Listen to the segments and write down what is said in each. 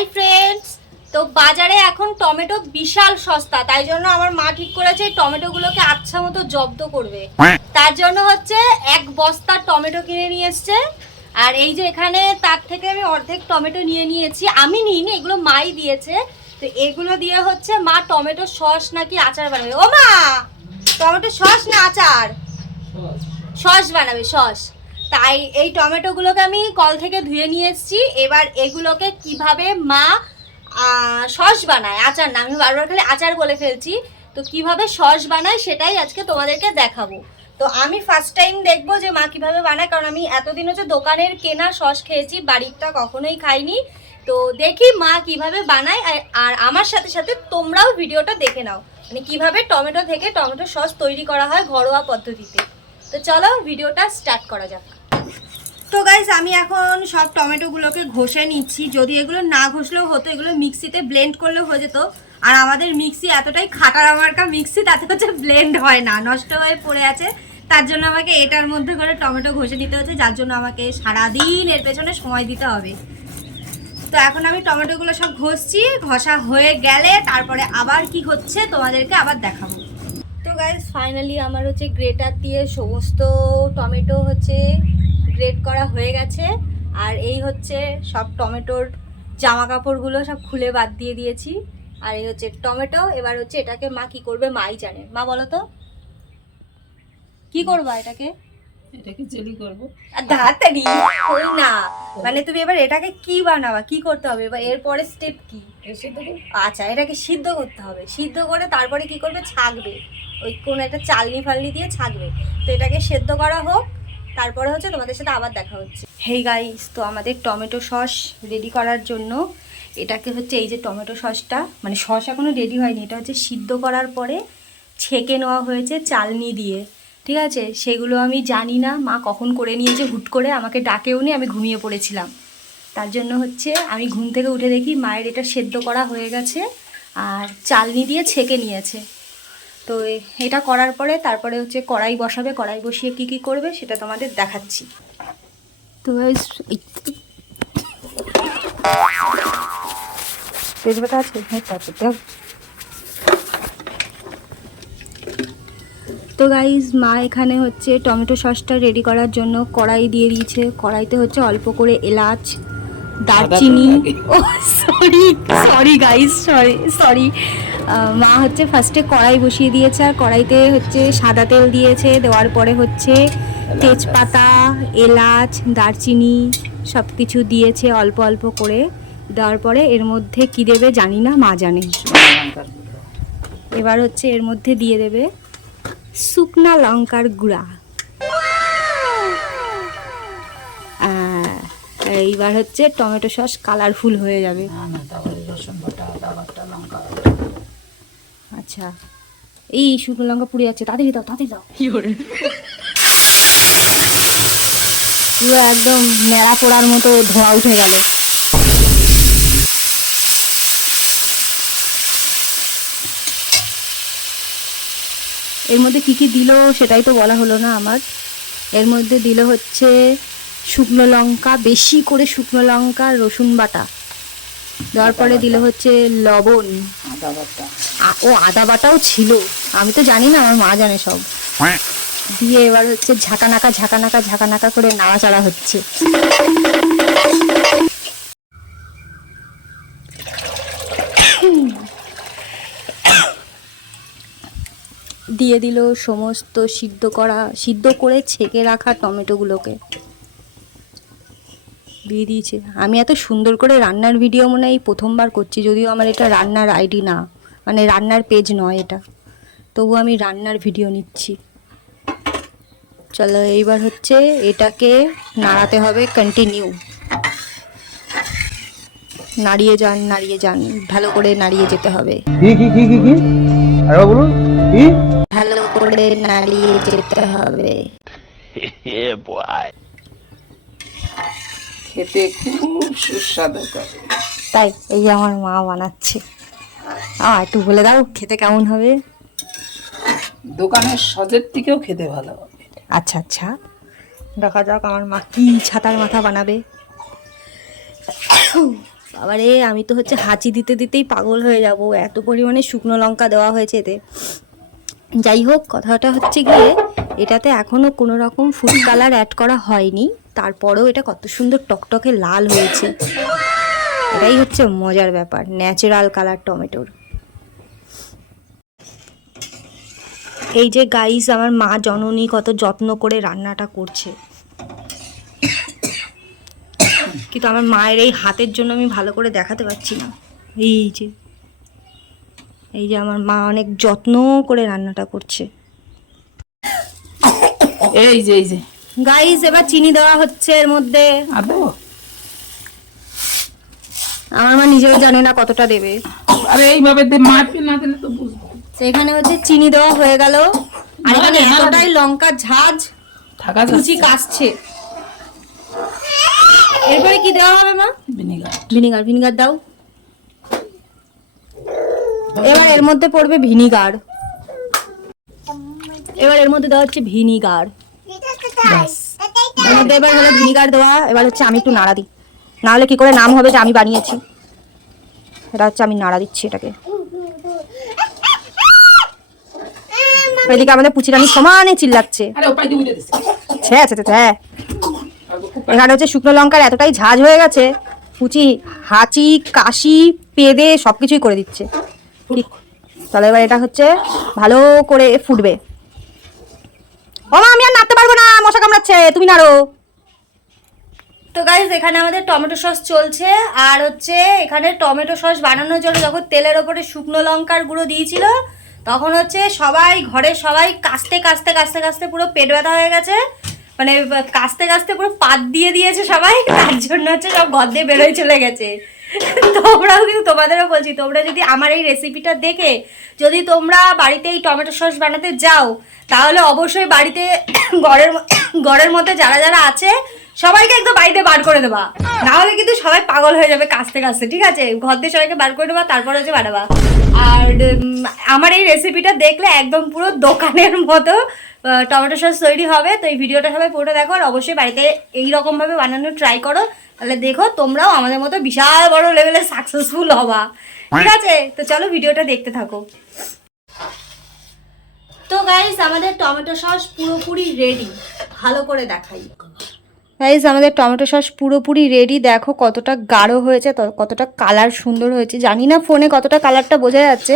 Hi friends তো বাজারে এখন টমেটো বিশাল সস্তা তাই জন্য আমার মা ঠিক করেছে এই টমেটোগুলোকে আচ্ছা মতো জব্দ করবে। তার জন্য হচ্ছে এক বস্তা টমেটো কিনে নিয়ে এসছে। আর এই যে এখানে তার থেকে আমি অর্ধেক টমেটো নিয়ে নিয়েছি। আমি নিইনি এগুলো মাই দিয়েছে। তো এগুলো দিয়ে হচ্ছে মা টমেটো সস নাকি আচার বানাবে। ও মা টমেটো সস না আচার? সস বানাবে সস। তাই এই টমেটোগুলোকে আমি কল থেকে ধুয়ে নিয়ে এসেছি। এবার এগুলোকে কীভাবে মা সস বানায়? আচার না, আমি বারবার খালি আচার বলে ফেলছি। তো কীভাবে সস বানায় সেটাই আজকে তোমাদেরকে দেখাবো। তো আমি ফার্স্ট টাইম দেখব যে মা কীভাবে বানায়, কারণ আমি এতদিন হচ্ছে দোকানের কেনা সস খেয়েছি, বাড়িরটা কখনোই খাইনি। তো দেখি মা কীভাবে বানায়, আর- আমার সাথে সাথে তোমরাও ভিডিওটা দেখে নাও। মানে কীভাবে টমেটো থেকে টমেটো সস তৈরি করা হয় ঘরোয়া পদ্ধতিতে। তো চলো ভিডিওটা স্টার্ট করা যাক। তো গাইস আমি এখন সব টমেটোগুলোকে ঘষে নিচ্ছি। যদি এগুলো না ঘষলেও হতো, এগুলো মিক্সিতে ব্লেন্ড করলেও হয়ে যেত। আর আমাদের মিক্সি এতটাই খাটার আমারকা মিক্সি তাতে হচ্ছে ব্লেন্ড হয় না, নষ্ট হয়ে পড়ে আছে। তার জন্য আমাকে এটার মধ্যে করে টমেটো ঘষে দিতে হচ্ছে, যার জন্য আমাকে সারাদিন এর পেছনে সময় দিতে হবে। তো এখন আমি টমেটোগুলো সব ঘষছি, ঘষা হয়ে গেলে তারপরে আবার কি হচ্ছে তোমাদেরকে আবার দেখাবো। তো গাইজ ফাইনালি আমার হচ্ছে গ্রেটার দিয়ে সমস্ত টমেটো হচ্ছে গ্রেট করা হয়ে গেছে। আর এই হচ্ছে সব টমেটোর জামা কাপড়গুলো সব খুলে বাদ দিয়ে দিয়েছি। আর এই হচ্ছে টমেটো এবার হচ্ছে এটাকে মা কি করবে মাই জানে। মা বলো তো কি করবা এটাকে? এটাকে জেলি করব। তাড়াতাড়ি ওই না। মানে তুমি এবার এটাকে কি বানাবা? কি করতে হবে? এবার এরপরে স্টেপ কি? আচ্ছা এটাকে সিদ্ধ করতে হবে। সিদ্ধ করে তারপরে কি করবে? ছাকবে। ওই কোনো একটা চালনি ফালনি দিয়ে ছাকবে। তো এটাকে সেদ্ধ করা হোক। তারপরে হচ্ছে তোমাদের সাথে আবার দেখা হচ্ছে। হেই গাইস তো আমাদের টমেটো সস রেডি করার জন্য, এটাকে হচ্ছে এই যে টমেটো সসটা মানে সস এখনও রেডি হয়নি, এটা হচ্ছে সিদ্ধ করার পরে ছেঁকে নেওয়া হয়েছে চালনি দিয়ে। ঠিক আছে? সেগুলো আমি জানি না, মা কখন করে নিয়েছে হুট করে, আমাকে ডাকেও নি, আমি ঘুমিয়ে পড়েছিলাম। তার জন্য হচ্ছে আমি ঘুম থেকে উঠে দেখি মায়ের এটা সেদ্ধ করা হয়ে গেছে, আর চালনি দিয়ে ছেঁকে নিয়েছে। তো এটা করার পরে তারপরে হচ্ছে কড়াই বসাবে কড়াই বসিয়ে কি কি করবে সেটা তোমাদের দেখাচ্ছি। তো আছে? হ্যাঁ তো গাইজ মা এখানে হচ্ছে টমেটো সসটা রেডি করার জন্য কড়াই দিয়ে দিয়েছে। কড়াইতে হচ্ছে অল্প করে এলাচ দারচিনি। ও sorry sorry guys sorry sorry মা হচ্ছে ফার্স্টে কড়াই বসিয়ে দিয়েছে আর কড়াইতে হচ্ছে সাদা তেল দিয়েছে দেওয়ার পরে হচ্ছে তেজপাতা এলাচ দারচিনি সব কিছু দিয়েছে অল্প অল্প করে। দেওয়ার পরে এর মধ্যে কি দেবে জানি না মা জানে। এবার হচ্ছে এর মধ্যে দিয়ে দেবে শুকনা লঙ্কার গুঁড়া। এইবার হচ্ছে টমেটো সস কালারফুল হয়ে যাবে। আচ্ছা। এই শুকনো লঙ্কা পুড়ে যাচ্ছে তাড়াতাড়ি দাও তাড়াতাড়ি দাও। পুরো একদম নেড়া পোড়ার মতো ধোঁয়া উঠে গেল। এর মধ্যে কি কি দিল সেটাই তো বলা হলো না আমার। এর মধ্যে দিল হচ্ছে শুকনো লঙ্কা বেশি করে শুকনো লঙ্কা রসুন বাটা। দেওয়ার পরে দিল হচ্ছে লবণ। আদা বাটা। ও আদা বাটাও ছিল। আমি তো জানি না আমার মা জানে সব। দিয়ে এবার হচ্ছে ঝাঁকানাকা ঝাঁকানাকা ঝাঁকানাকা করে নাড়াচাড়া হচ্ছে। দিয়ে দিল সমস্ত সিদ্ধ করা সিদ্ধ করে ছেঁকে রাখা টমেটোগুলোকে। দিয়ে দিয়েছে। আমি এত সুন্দর করে রান্নার ভিডিও মনে হয় প্রথমবার করছি যদিও আমার এটা রান্নার আইডি না মানে রান্নার পেজ নয় এটা। তবু আমি রান্নার ভিডিও নিচ্ছি। চলো এইবার হচ্ছে এটাকে নাড়াতে হবে কন্টিনিউ নাড়িয়ে যান নাড়িয়ে যান ভালো করে নাড়িয়ে যেতে হবে। কি কি কি কি কি? আরে বলুন কি? ভালো করে নাড়িয়ে যেতে হবে। খেতে খুব সুস্বাদু করে। তাই এই যে আমার মা বানাচ্ছে। আ একটু বলে দাও খেতে কেমন হবে? দোকানের সজের থেকেও খেতে ভালো হবে। আচ্ছা আচ্ছা। দেখা যাক আমার মা কি ছাতার মাথা বানাবে। আবারে আমি তো হচ্ছে হাঁচি দিতে দিতেই পাগল হয়ে যাব। এত পরিমাণে শুকনো লঙ্কা দেওয়া হয়েছে এতে। যাই হোক কথাটা হচ্ছে গিয়ে এটাতে এখনও কোনো রকম ফুড কালার অ্যাড করা হয়নি। তারপরেও এটা কত সুন্দর টকটকে লাল হয়েছে। এটাই হচ্ছে মজার ব্যাপার ন্যাচারাল কালার টমেটোর। এই যে গাইস আমার মা জননী কত যত্ন করে রান্নাটা করছে। কিন্তু আমার মায়ের এই হাতের জন্য আমি ভালো করে দেখাতে পারছি না। এই যে এই যে আমার মা অনেক যত্ন করে রান্নাটা করছে। এই যে এই যে। গাইস এবার চিনি দেওয়া হচ্ছে এর মধ্যে। আমার মা নিজেও জানে না কতটা দেবে। আরে এইভাবে দে মাপে না দিলে তো বুঝব। তো এখানে হচ্ছে চিনি দেওয়া হয়ে গেল। আর এখানে। এতটাই লঙ্কা ঝাঁজ থাকা কুচি কাশছে। এরপরে কি দেওয়া হবে মা? ভিনিগার। ভিনিগার ভিনিগার দাও। এবার এর মধ্যে পড়বে ভিনিগার। এবার এর মধ্যে দেওয়া হচ্ছে ভিনিগার। এর মধ্যে এবার হলো ভিনিগার দেওয়া এবার হচ্ছে আমি একটু নাড়া দিই। না হলে কি করে নাম হবে যে আমি বানিয়েছি। এটা হচ্ছে আমি নাড়া দিচ্ছি এটাকে। এদিকে আমাদের পুচিরানি সমানে চিল্লাচ্ছে। ছে, ছে এখানে হচ্ছে শুকনো লঙ্কার এতটাই ঝাঁজ হয়ে গেছে পুচি হাঁচি কাশি পেদে সব কিছুই করে দিচ্ছে। তাহলে এবার এটা হচ্ছে ভালো করে ফুটবে। মা আমি আর নাড়তে পারব না, মশা কামড়াচ্ছে, তুমি নাড়ো। তো গাইজ এখানে আমাদের টমেটো সস চলছে, আর হচ্ছে এখানে টমেটো সস বানানোর জন্য যখন তেলের ওপরে শুকনো লঙ্কার গুঁড়ো দিয়েছিল, তখন হচ্ছে সবাই ঘরে সবাই কাস্তে কাস্তে কাস্তে কাস্তে পুরো পেট ব্যথা হয়ে গেছে। মানে কাস্তে কাস্তে পুরো পাত দিয়ে দিয়েছে সবাই, তার জন্য হচ্ছে সব গদ্দে বেরোয় চলে গেছে। তোমরাও কিন্তু তোমাদেরও বলছি, তোমরা যদি আমার এই রেসিপিটা দেখে যদি তোমরা বাড়িতে এই টমেটো সস বানাতে যাও, তাহলে অবশ্যই বাড়িতে ঘরের ঘরের মধ্যে যারা যারা আছে, সবাইকে একদম বাড়িতে বার করে দেবা। না হলে কিন্তু সবাই পাগল হয়ে যাবে কাছতে কাছতে ঠিক আছে? ঘর দিয়ে সবাইকে বার করে দেবা, তারপর হচ্ছে বানাবা। আর আমার এই রেসিপিটা দেখলে একদম পুরো দোকানের মতো টমেটো সস তৈরি হবে। তো এই ভিডিওটা সবাই পুরোটা দেখো, আর অবশ্যই বাড়িতে এই রকম ভাবে বানানোর ট্রাই করো। তাহলে দেখো তোমরাও আমাদের মতো বিশাল বড় লেভেলে সাকসেসফুল হবা। ঠিক আছে? তো চলো ভিডিওটা দেখতে থাকো। তো গাইস আমাদের টমেটো সস পুরোপুরি রেডি ভালো করে দেখাই। গাইস আমাদের টমেটো সস পুরোপুরি রেডি দেখো কতটা গাঢ় হয়েছে কতটা কালার সুন্দর হয়েছে। জানি না ফোনে কতটা কালারটা বোঝা যাচ্ছে,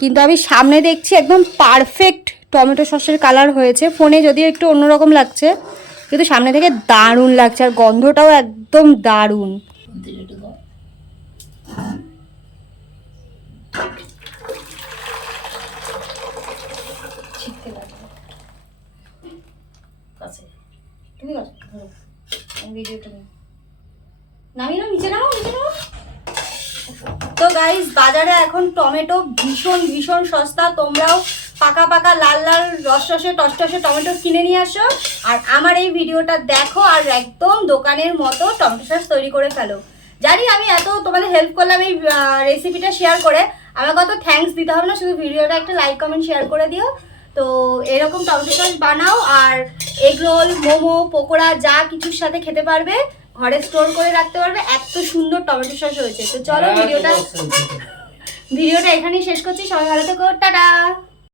কিন্তু আমি সামনে দেখছি একদম পারফেক্ট টমেটো সসের কালার হয়েছে। ফোনে যদিও একটু অন্যরকম লাগছে কিন্তু সামনে থেকে দারুণ লাগছে, আর গন্ধটাও একদম দারুণ। নাও তো গাইস বাজারে এখন টমেটো ভীষণ ভীষণ সস্তা। তোমরাও পাকা পাকা লাল লাল রস রসে টসটসে টমেটো কিনে নিয়ে আসো। আর আমার এই ভিডিওটা দেখো আর একদম দোকানের মতো টমেটো সস তৈরি করে ফেলো। জানি আমি এত তোমাদের হেল্প করলাম এই রেসিপিটা শেয়ার করে। আমাকে অত থ্যাঙ্কস দিতে হবে না শুধু ভিডিওটা একটা লাইক কমেন্ট শেয়ার করে দিও। তো এরকম টমেটো সস বানাও আর এগ রোল মোমো পকোড়া যা কিছুর সাথে খেতে পারবে ঘরে স্টোর করে রাখতে পারবে। এত সুন্দর টমেটো সস হয়েছে। তো চলো ভিডিওটা ভিডিওটা এখানেই শেষ করছি। সবাই ভালো থেকো। টাটা!